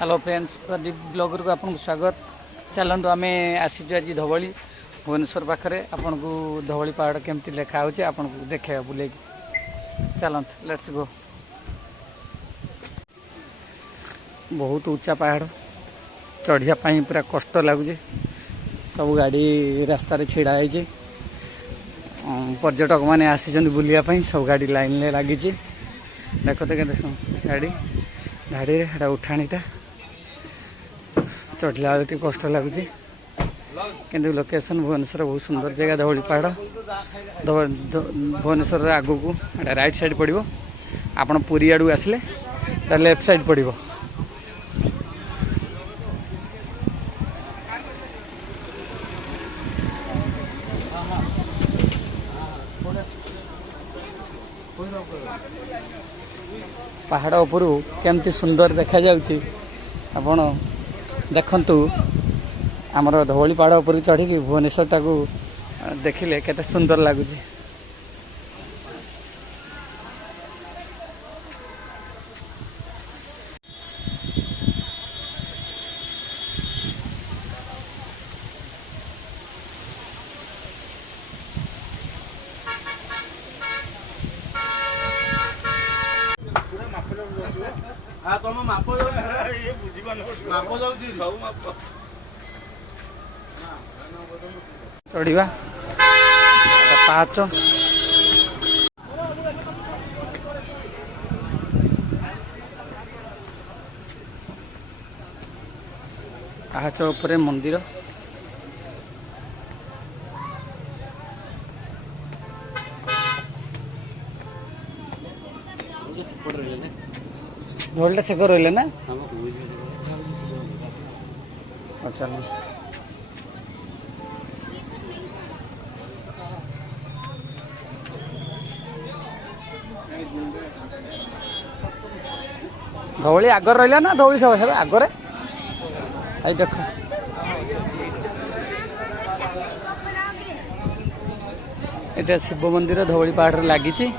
Hello friends, Pradeep blogger को आपको स्वागत। चलतु आम आसीचु आज धवली भुवनेश्वर पाखे आपन को धवली पहाड़ केमती लेखा हो आपन को देखा बुले। चलतु लेट्स गो। बहुत ऊंचा पहाड़ चढ़िया पूरा कष्ट लगुच। सब गाड़ी रास्ता छिड़ा है। पर्यटक मैंने आसी बुलायापी सब गाड़ी लाइन ले लगी। देखते के गाड़ी धाड़ी उठाणीटा चढ़ला बेले कष्ट लगुच किंतु लोकेशन भुवनेश्वर बहुत सुंदर जगह धवली पहाड़। भुवनेश्वर आगू को राइट साइड पड़ो। आपण पुरी आड़ू आसले लेफ्ट साइड पड़ो। पहाड़ उपरू केमती सुंदर देखा जाउची आपण देखंतु। आमर धवली पहाड़ उपर चढ़ी भुवनेश्वर ताकू देखिले केते सुंदर लगुच। चढ़ा पाहाच पाहाच उपरे मंदिर। ढोलटा से रही ना। अच्छा धवली आगर रहा ना धवली सब आगरे आई देख। ये शिव मंदिर धवली पहाड़ लगी।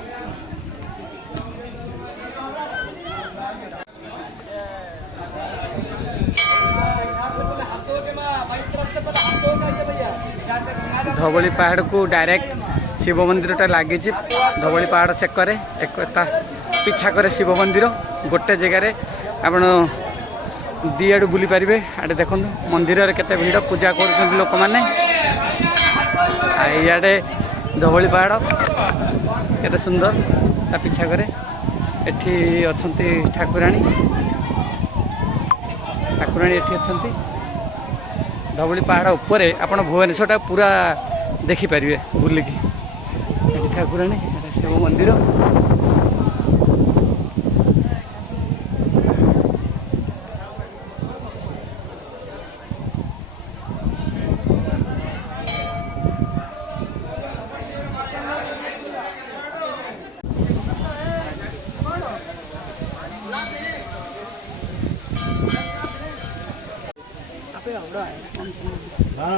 धवली पहाड़ को डायरेक्ट शिव मंदिर टा लगी। धवली पहाड़ सेकरे एक पिछा करे शिव मंदिर गोटे जगार आप दी आड़ बुली पारे। आड़े देखो मंदिर केते भीड़ पूजा कर लोक मैंने। इे धवली पहाड़ केते सुंदर ता पिछा करे एठी अछंती ठाकुराणी। ठाकुराणी एठी अछंती। धवली पहाड़ उपरे आपण भुवनेश्वर पूरा देखिपारे बुलिकी। ठाकुराणी शिव मंदिर।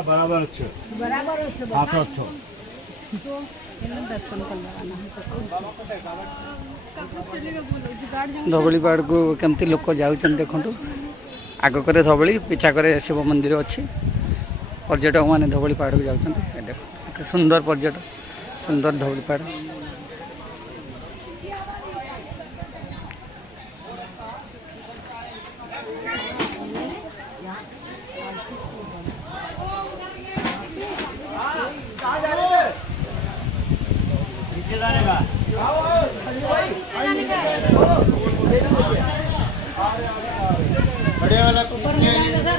बराबर अच्छे हाथ अच्छो धवली पहाड़ को केमती लोक जाऊँ देखु। आग करे धवली पिछा करे शिव मंदिर अच्छी। पर्यटक मैंने धवली पहाड़ को जाऊँ। देख सुंदर पर्यटक सुंदर धवली पहाड़।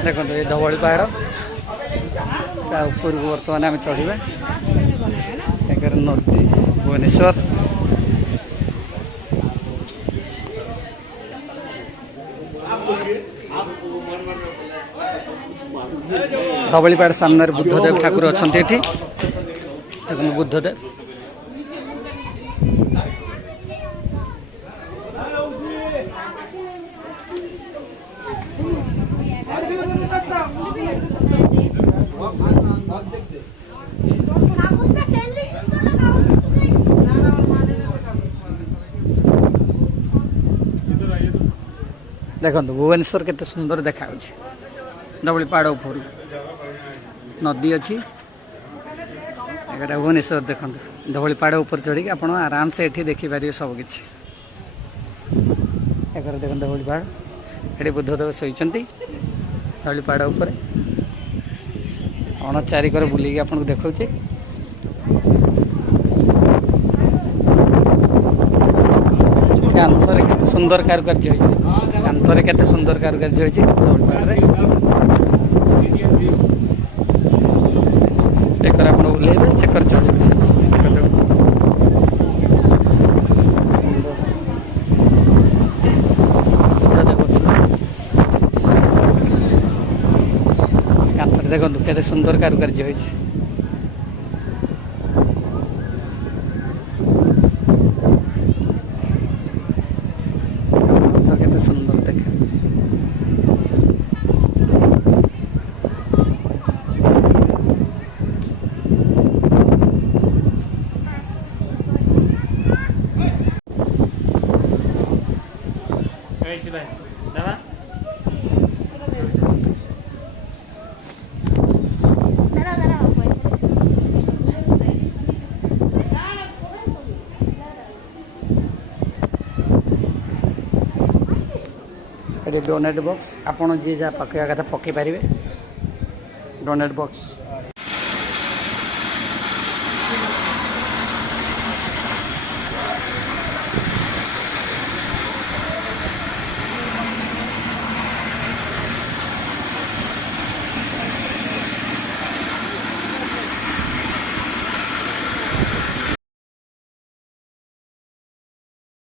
देखो ये धवली पहाड़ ऊपर को बर्तमान आम चढ़ा। नदी भुवनेश्वर धवली पहाड़ सामने बुद्धदेव ठाकुर अच्छा। देखो बुद्धदेव देखो भुवनेश्वर केते सुंदर देखा धवली पहाड़ ऊपर नदी अच्छी भुवनेश्वर देखो धवली पहाड़ ऊपर चढ़ी आप आराम से ये देखिपारे सबकि देख धवली पहाड़ ये बुद्धदेव शोचती धवली पहाड़ उपर अण चारिकर बुलिकी आपको देखा कांथरे केते सुंदर कारुकार्य होती कांथरे केते सुंदर कारुकार्य होती धवली पहाड़ एकर आप ओह्लैबे सेकर चढ़े कांथरे देखो केते सुंदर कारुकार्य होती केते सुंदर देखा डोनेट बॉक्स आपड़ जी जहाँ पकड़ा कथा पकई पारे डोनेट बॉक्स